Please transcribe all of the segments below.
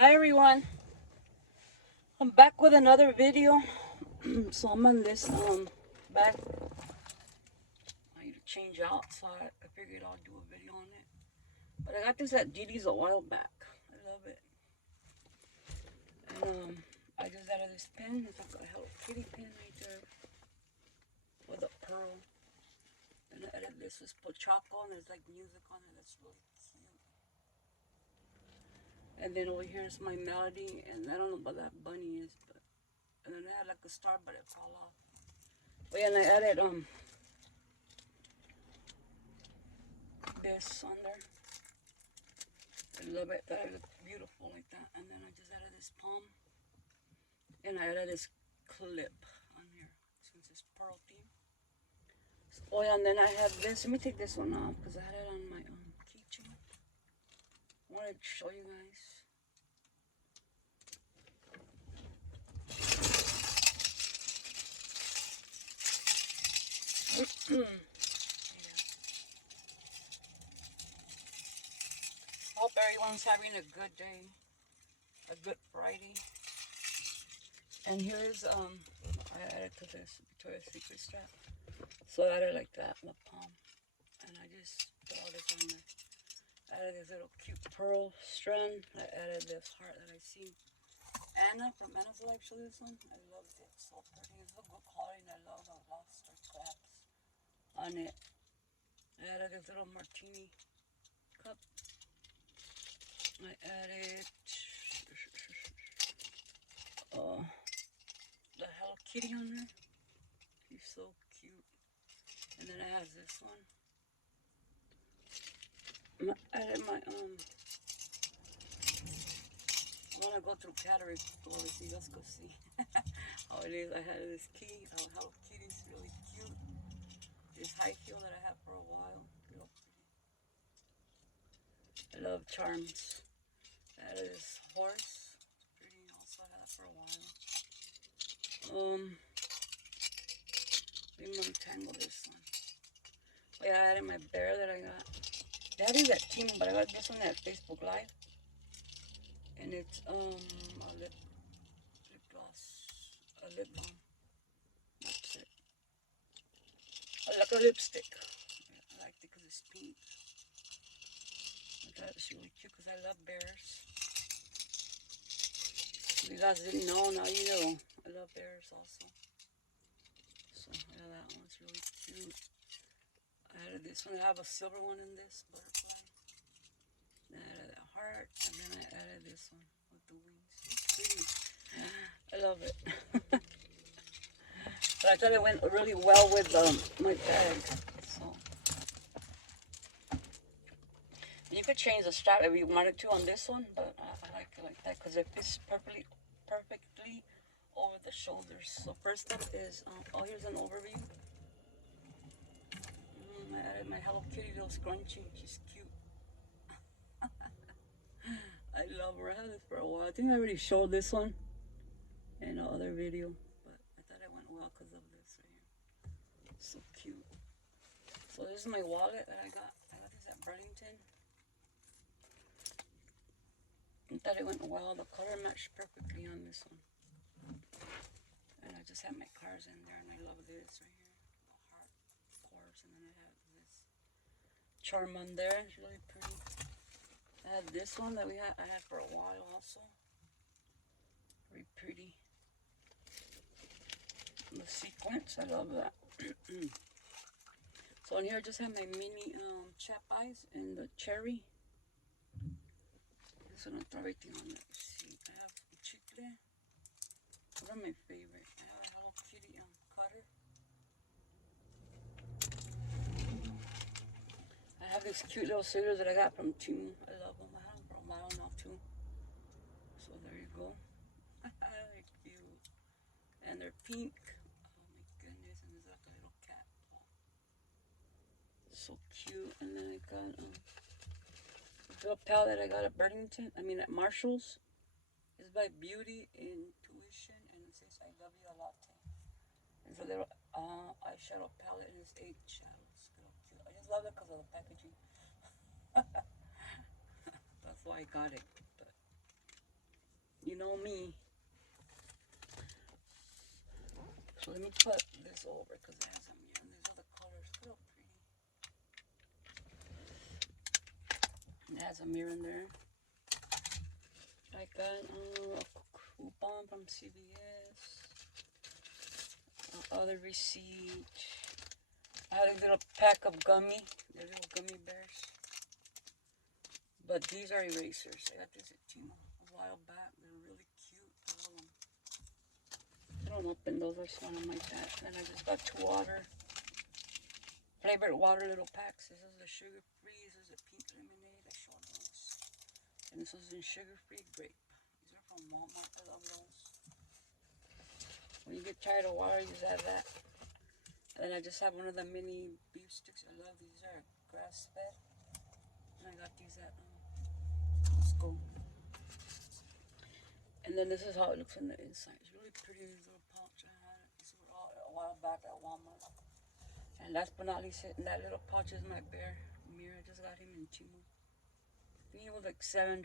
Hi everyone, I'm back with another video. So I'm on this back. I need to change out, so I figured I'll do a video on it. But I got this at Didi's a while back. I love it. And I just added this pin. It's like a Hello Kitty pin right there with a pearl. And I added this with Pochaco, and there's like music on it. That's really cute. And then over here is my melody, and I don't know what that bunny is, but and then I had like a star, but it fell off. But yeah, and I added this on there. I love it. That looks beautiful like that. And then I just added this palm, and I added this clip on here since it's pearl theme. So, oh yeah, and then I have this. Let me take this one off because I had it on my keychain. I wanted to show you guys. Yeah. Hope everyone's having a good day, a good Friday. And here's I added to this Victoria's Secret strap. So I added like that, the palm, and I just put all this on there. I added this little cute pearl strand. I added this heart that I see. Anna from Anna's Life showed this one. I loved it. So pretty. It's a good quality, and I love the lobster crabs on it. I added this little martini cup. I added the Hello Kitty on there. He's so cute. And then I have this one. I added my I want to go through Cattery before we see. Let's go see how it is. I had this key. Hello Kitty's really cute. This high heel that I had for a while. Real pretty. I love charms. I had this horse. It's pretty. Also, I had that for a while. Let me untangle this one. Oh yeah, I added my bear that I got. They had these at Temu, but I got this one at Facebook Live. And it's a lip gloss, a lip balm. That's it. Like a lipstick. I liked it because it's pink. I thought it was really cute because I love bears. If you guys didn't know, now you know. I love bears also. So yeah, that one's really cute. I added this one. I have a silver one in this butterfly. Then I added a heart, and then I added this one with the wings. It's pretty. I love it. But I thought it went really well with my bag. So you could change the strap if you wanted to on this one, but I like it like that because it fits perfectly over the shoulders. So first up is oh, here's an overview. I added my Hello Kitty little scrunchie. She's cute. I love her. I had this for a while. I think I already showed this one in another video, but I thought it went well because of this right here. So cute. So this is my wallet that I got. I got this at Burlington. I thought it went well. The color matched perfectly on this one. And I just have my cards in there, and I love this right here. The heart, of course, and then I have this charm on there. It's really pretty. I have this one that I had for a while also. Very pretty. The sequence, I love that. So in here I just have my mini chap eyes and the cherry. Just gonna throw everything on it. See, I have chicle. Those are my favorite. I have a Hello Kitty cutter. I have these cute little scissors that I got from Temu. I love them. I have them for a while now too. So there you go. They're cute. And they're pink. Oh my goodness. And there's like a little cat. So cute. And then I got a little pal that I got at Burlington. I mean at Marshall's. It's by Beauty Intuition. And it says I love you a latte. It's a little eyeshadow palette and it's 8 shadows. Real cute. I just love it because of the packaging. That's why I got it. But You know me. So let me put this over because it has a mirror and these other colors. Look how pretty. It has a mirror in there. I got a coupon from CVS. Other receipt. I had a little pack of gummy. They're little gummy bears. But these are erasers. I got these at Timo a while back. They're really cute. I love them. I don't open those. I just want them like that. And I just got 2 water. Flavored water little packs. This is the sugar free. This is the pink lemonade. I showed those. And this is in sugar free grape. These are from Walmart. I love those. When you get tired of water, you just add that. And I just have one of the mini beef sticks. I love these. These are grass fed. And I got these at Costco. And then this is how it looks on the inside. It's really pretty. This little pouch. I had it. This was a while back at Walmart. And last but not least, in that little pouch is my bear mirror. I just got him in Temu. I think it was like $7, 7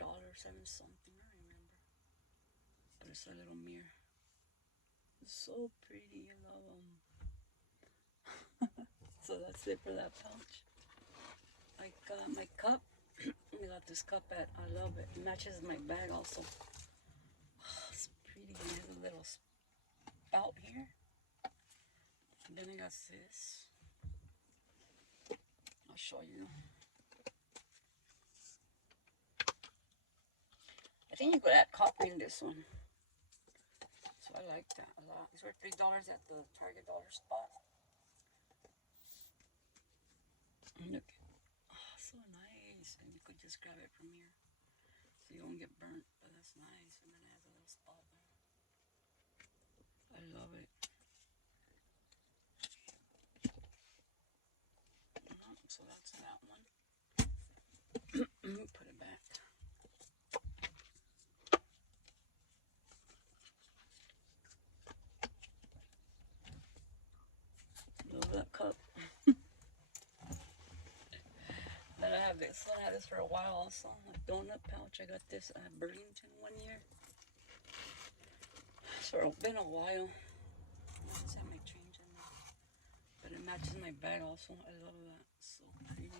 something. I don't remember. But it's a little mirror. It's so pretty. I love them. So that's it for that pouch. I got my cup. I got this cup at, I love it. It matches my bag also. It's pretty. It has a little spout here. And then I got this. I'll show you. I think you could add coffee in this one. So I like that a lot. These were $3 at the Target dollar spot. Look, oh, so nice. And you could just grab it from here, so you don't get burnt. But that's nice. And then it has a little spot there. I love it. So that's that one. Let me put it back. Love that cup. Then I have this one. I had this for a while also. A donut pouch. I got this at Burlington one year. So it's been a while. I just have my change in there. But it matches my bag also. I love that. So pretty.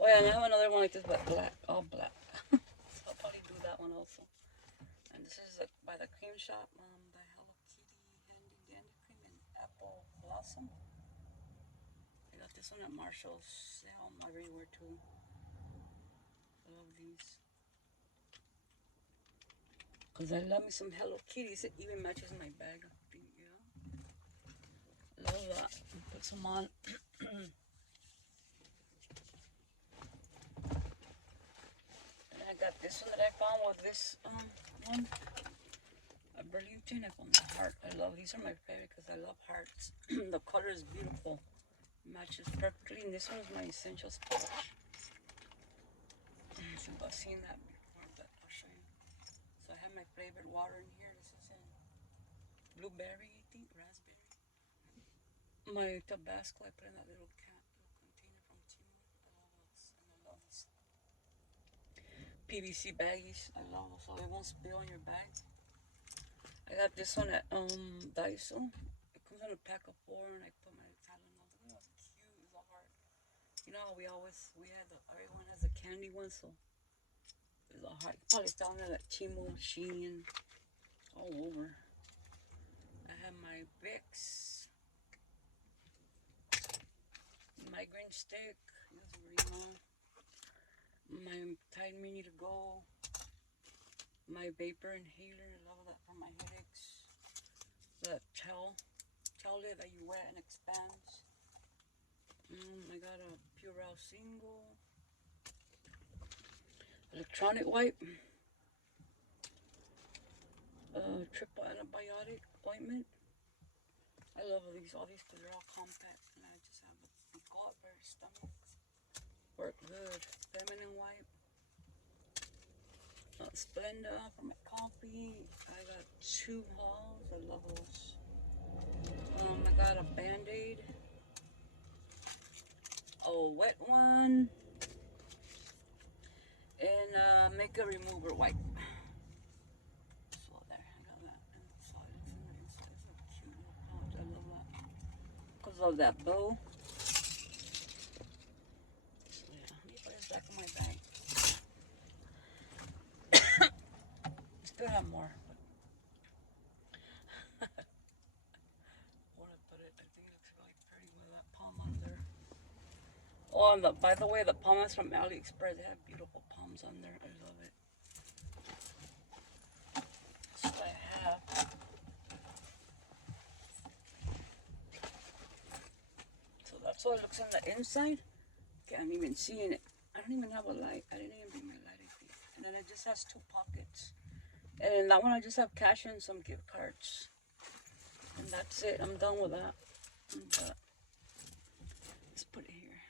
Oh yeah, and I have another one like this, but black. All black. So I'll probably do that one also. And this is by the cream shop. The Hello Kitty Dandy Cream and Apple Blossom. I got this one at Marshall's. They have them everywhere too. I love these. Because I love me some Hello Kitties. It even matches my bag. I think, yeah. Love that. Put some on. And I got this one that I found with this one. A Burlington. I found the heart. I love these. Are my favorite because I love hearts. The color is beautiful. Matches perfectly. And this one is my essentials pouch. So I've seen that before, but I'll show you. So I have my flavored water in here. This is in blueberry, I think, raspberry. My Tabasco, I put in that little container from Temu. I love these. PVC baggies. I love those, so it won't spill in your bag. I got this one at Daiso. It comes in a pack of 4, and I put my Tylenol. Look how cute. It's a heart. You know, everyone has a candy one, so it's a heart. You probably found it at Temu, Shein, all over. I have my Vicks, migraine stick, my Tide Mini to go, my vapor inhaler. I love that for my headaches. The towel that you wet and expands. I got a Purell single. Electronic wipe. Triple antibiotic ointment. I love all these because they're all compact, and I just have a gut for your stomach. Work good. Feminine wipe. Splenda for my coffee. I got 2 halls. I love those. I got a Band-Aid. A wet one. And makeup remover wipe. of that blue. So yeah, let me put this back in my bag. Still have more. Where I put it, I think it looks really pretty with that palm on there. Oh, and by the way, the palms from AliExpress, they have beautiful palms on there. I love it. So I have. So that's what it looks on the inside. Can't even see in it. I don't even have a light. I didn't even bring my light, I think. And then it just has 2 pockets. And in that one, I just have cash and some gift cards. And that's it. I'm done with that. But let's put it here.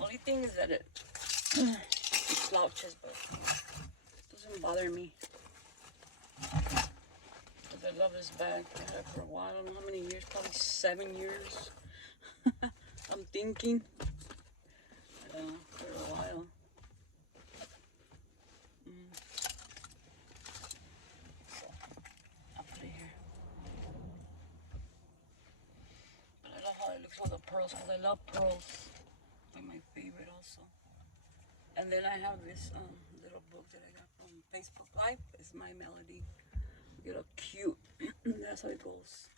Only thing is that it slouches, but it doesn't bother me. Because I love this bag. I had it for a while. I don't know how many years. Probably 7 years. I'm thinking. For a while. So, I'll put it here. But I love how it looks with the pearls, because I love pearls. They're my favorite also. And then I have this little book that I got from Facebook Live. It's My Melody. You know, cute. That's how it goes.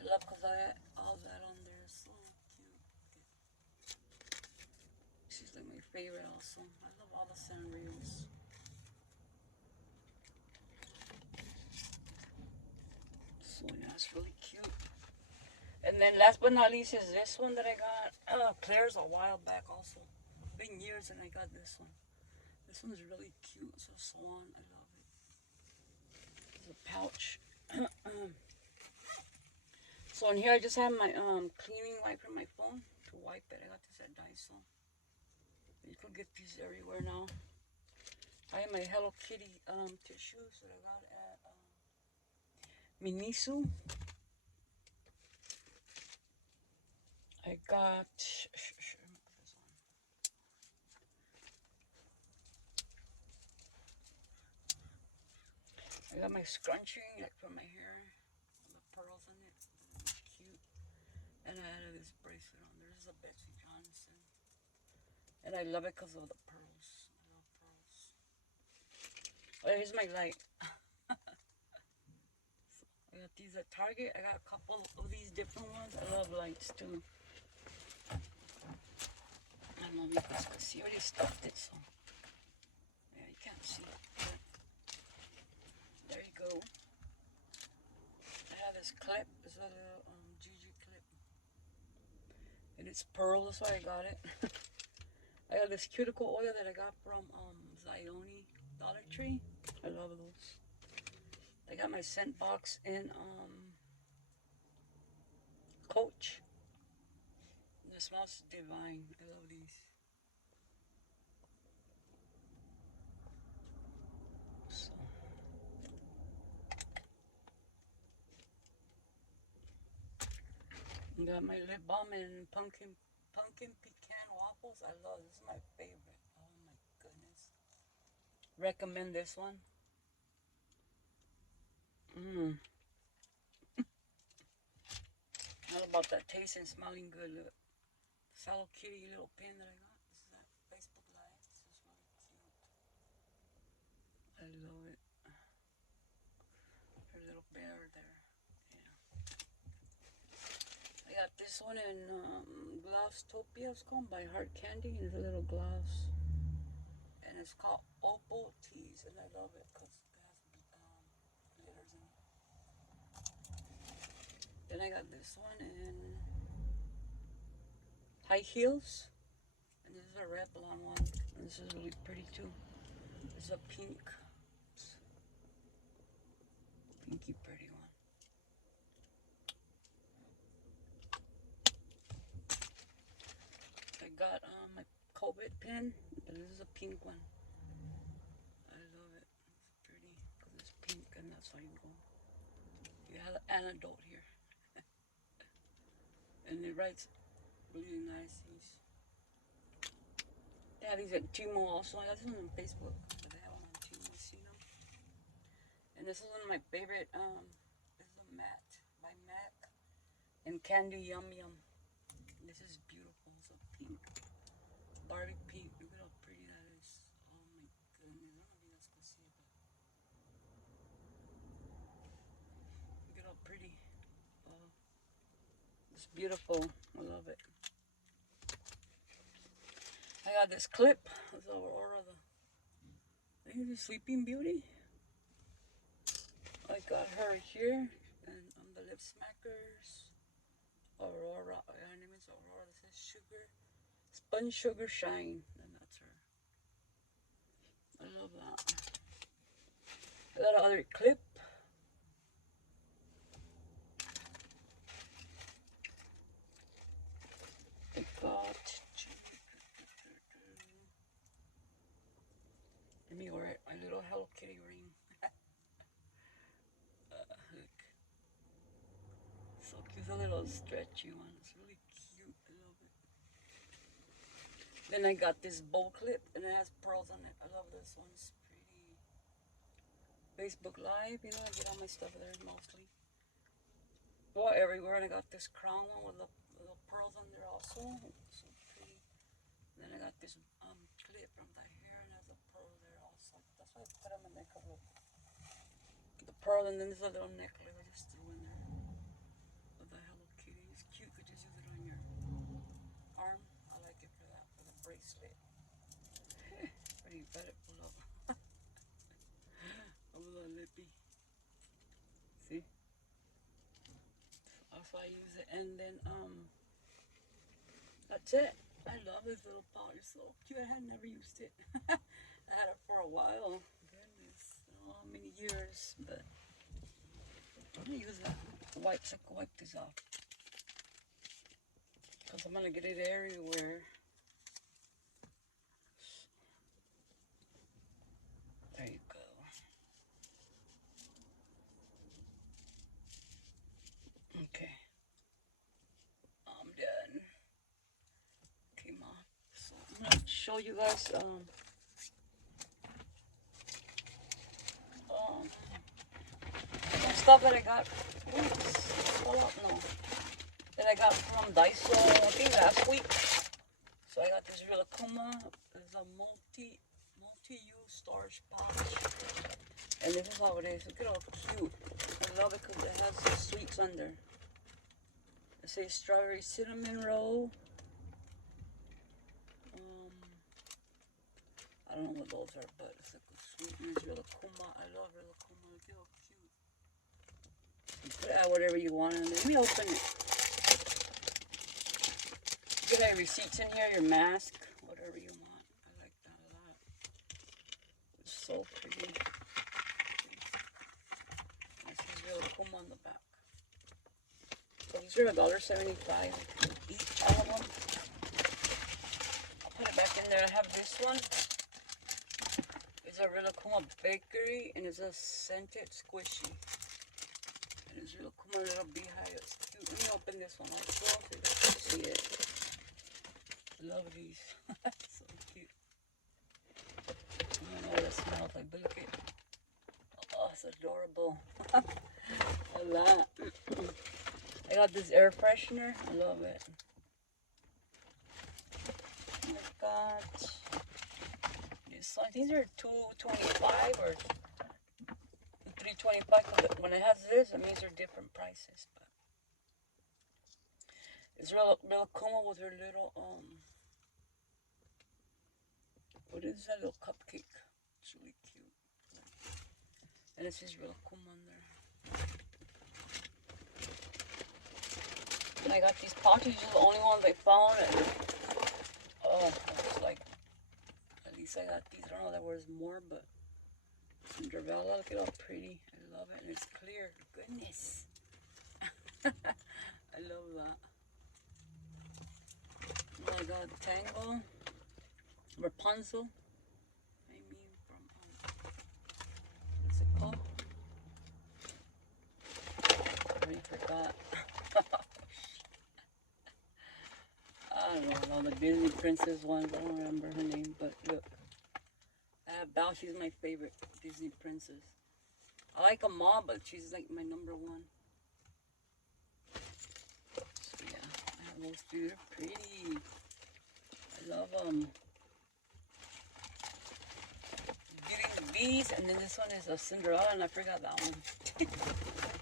I love because I all that on there is so cute. She's like my favorite also. I love all the Sanrios. So yeah, it's really cute. And then last but not least is this one that I got. Claire's a while back also. Been years and I got this one. This one's really cute. It's a swan. I love it. It's a pouch. So in here I just have my cleaning wipe from my phone to wipe it. I got this at Daiso. You can get these everywhere now. I have my Hello Kitty tissues that I got at Miniso. I got my scrunchie like for my hair. The pearls in it. It's cute. And I added this bracelet on there. This is a Betsy Johnson. And I love it because of the pearls. I love pearls. Oh, here's my light. So I got these at Target. I got a couple of these different ones. I love lights too. I don't know if you guys can see. I already stuffed it, so yeah, you can't see it. But there you go. I have this clip. It's a little GG clip. And it's pearl, that's why I got it. I got this cuticle oil that I got from Zioni Dollar Tree. I love those. I got my scent box in Coach. It smells divine. I love these. So. I got my lip balm and pumpkin pecan waffles. I love this. Is my favorite. Oh my goodness. Recommend this one. How about that taste and smelling good? Look. This Hello Kitty little pin that I got. This is at Facebook Live. This is really cute. I love it. Her little bear there. Yeah. I got this one in Glosstopia. It's called by Hard Candy. It's a little gloss. And it's called Opal Teas. And I love it because it has glitters in it. Then I got this one in High Heels. And this is a red blonde one. And this is really pretty too. It's a pink. Pinky pretty one. I got my COVID pin. But this is a pink one. I love it. It's pretty because it's pink and that's how you go. You have an antidote here. And it writes really nice. They have these at Timo also. I got this one on Facebook, but they have them on Timo, you know. And this is one of my favorite. This is a matte by Maddie. And Candy Yum Yum. This is beautiful. It's a pink. Barbie pink. Look at how pretty that is. Oh my goodness. I don't know if you guys can see it, but look at how pretty. Oh, it's beautiful. I love it. I got this clip. It's Aurora. I think it's Sleeping Beauty. I got her here. And the Lip Smackers. Aurora. Her name is Aurora. This is Sugar. Sponge Sugar Shine. And that's her. I love that. I got another clip. I got. Let me wear it. My little Hello Kitty ring. Look. So cute. A little stretchy one. It's really cute. I love it. Then I got this bow clip and it has pearls on it. I love this one. It's pretty. Facebook Live. You know, I get all my stuff there mostly. Well, everywhere. And I got this crown one with little pearls on there also. So pretty. Then I got this clip from the hair and has a pearl there also. That's why I put them in there. Look. The pearl and then there's a little necklace I just threw in there. Of the Hello Kitty. It's cute. You could just use it on your arm. I like it for that. For the bracelet. Pretty beautiful. A little lippy. See? That's why I use it. And then that's it. I love this little pouch. It's so cute. I had never used it. I had it for a while. Goodness. I don't know how many years, but I'm gonna use that. Wipes. I can wipe this off. Because I'm gonna get it everywhere. There you go. Okay. I'm done. Came off. So I'm gonna show you guys some stuff that I got. No. That I got from Daiso, I think last week. So I got this Rilakkuma. It's a multi-use storage pouch. And this is how it is. Look at how cute. I love it because it has the sweets under. It says strawberry cinnamon roll. I don't know what those are, but it's like a sweet. And it's Rilakkuma. I love Rilakkuma. Look how cute. You could add whatever you want in there. Let me open it. You can have receipts in here, your mask, whatever you want. I like that a lot. It's so pretty. This is Rilakkuma on the back. So these are $1.75 each, all of them. I'll put it back in there. I have this one. It's a Rilakkuma bakery and it's a scented squishy. And it's Rilakkuma little beehive. It's cute. Let me open this one also so you guys can see it. Love these. So cute. I don't know what it smells like, but look at it. Oh, it's adorable. A lot. I got this air freshener. I love it. I got this one. These are $2.25 or $3.25. When it has this, it means they're different prices. But it's Rilakkuma with her little what is that little cupcake? It's really cute. And it says Rilakkuma on there. And I got these pouches. These are the only ones I found. And, oh, I was like, at least I got these. I don't know if there was more, but Cinderella. Look at how pretty. I love it. And it's clear. Goodness. I love that. And I got Tangle. Rapunzel. I mean, from, what's it called? I already forgot. I don't know, the Disney princess ones. I don't remember her name, but look. I have Belle. She's my favorite Disney princess. I like them all, but she's like my number one. Those two are pretty. I love them. Beauty and the Beast, and then this one is a Cinderella, and I forgot that one. I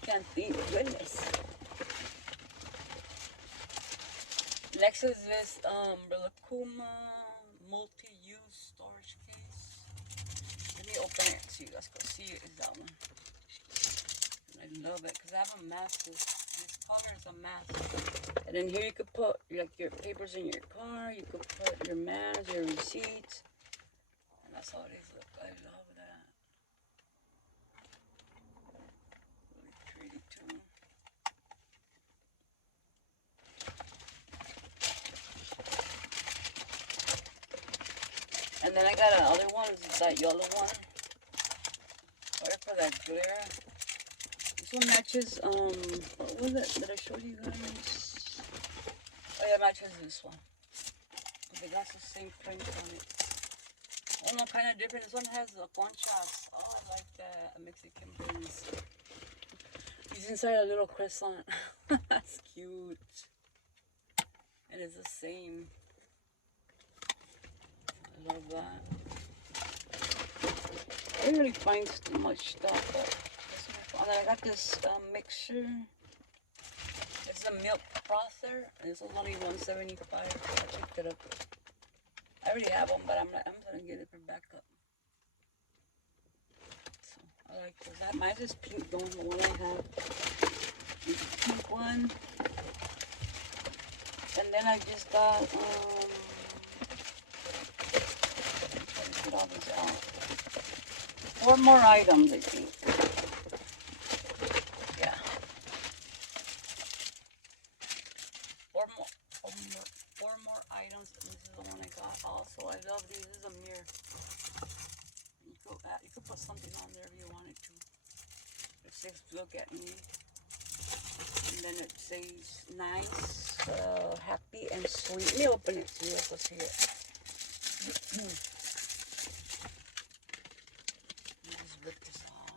can't think. Goodness. Next is this Rilakkuma multi-use storage case. Let me open it so you guys can see it. Is that one? And I love it because I have a mask. This color is a mask. And then here you could put like your papers in your car. You could put your maps, your receipts. And that's how these look. I love that. Really pretty too. And then I got another one. This is that yellow one. Sorry for that glare. This one matches, what was it that I showed you guys? Oh yeah, it matches this one. But that's the same print on it. Oh no, kind of different. This one has the conchas. Oh, I like that. Mexican beans. He's inside a little croissant. That's cute. And it's the same. I love that. I didn't really find too much stuff, but and then I got this mixture. It's a milk frother, and it's only $1.75. I picked it up. I already have them, but I'm gonna get it for backup. So I like this. Mine's is pink, the one I have is a pink one. And then I just got get all this out. 4 more items, I think. Yeah. 4 more items. This is the one I got. Also, I love these. This is a mirror. You could put something on there if you wanted to. It says "Look at me," and then it says "Nice, happy, and sweet." Let me open it so you guys can see it. Just rip this off.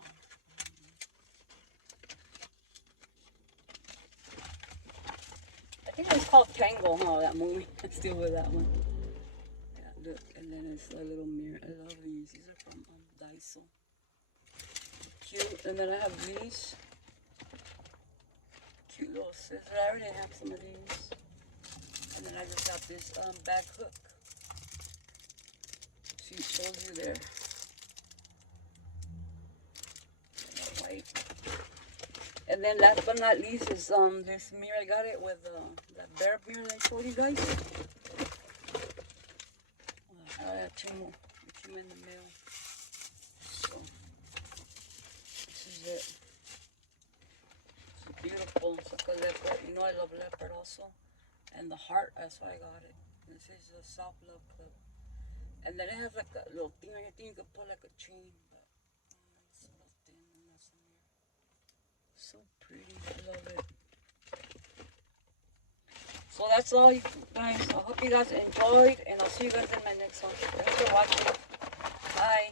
I think it's called Tango, huh? That movie. I still with that one. Yeah, look, and then it's a little mirror. I love these. These are from Daiso. Cute. And then I have these cute little scissors. I already have some of these. And then I just got this bag hook. She shows you there. White. And then last but not least is this mirror. I got it with that bear mirror that I showed you guys. I got 2 more. It came in the mail. So this is it. It's beautiful. It's like a leopard. You know I love leopard also. And the heart, that's why I got it. This is the Self Love Club. And then it has like a little thing on your thing. You can put like a chain, but it's so thin and that's in here. So pretty. I love it. So that's all, you guys. I hope you guys enjoyed, and I'll see you guys in my next one. Thanks for watching. Bye.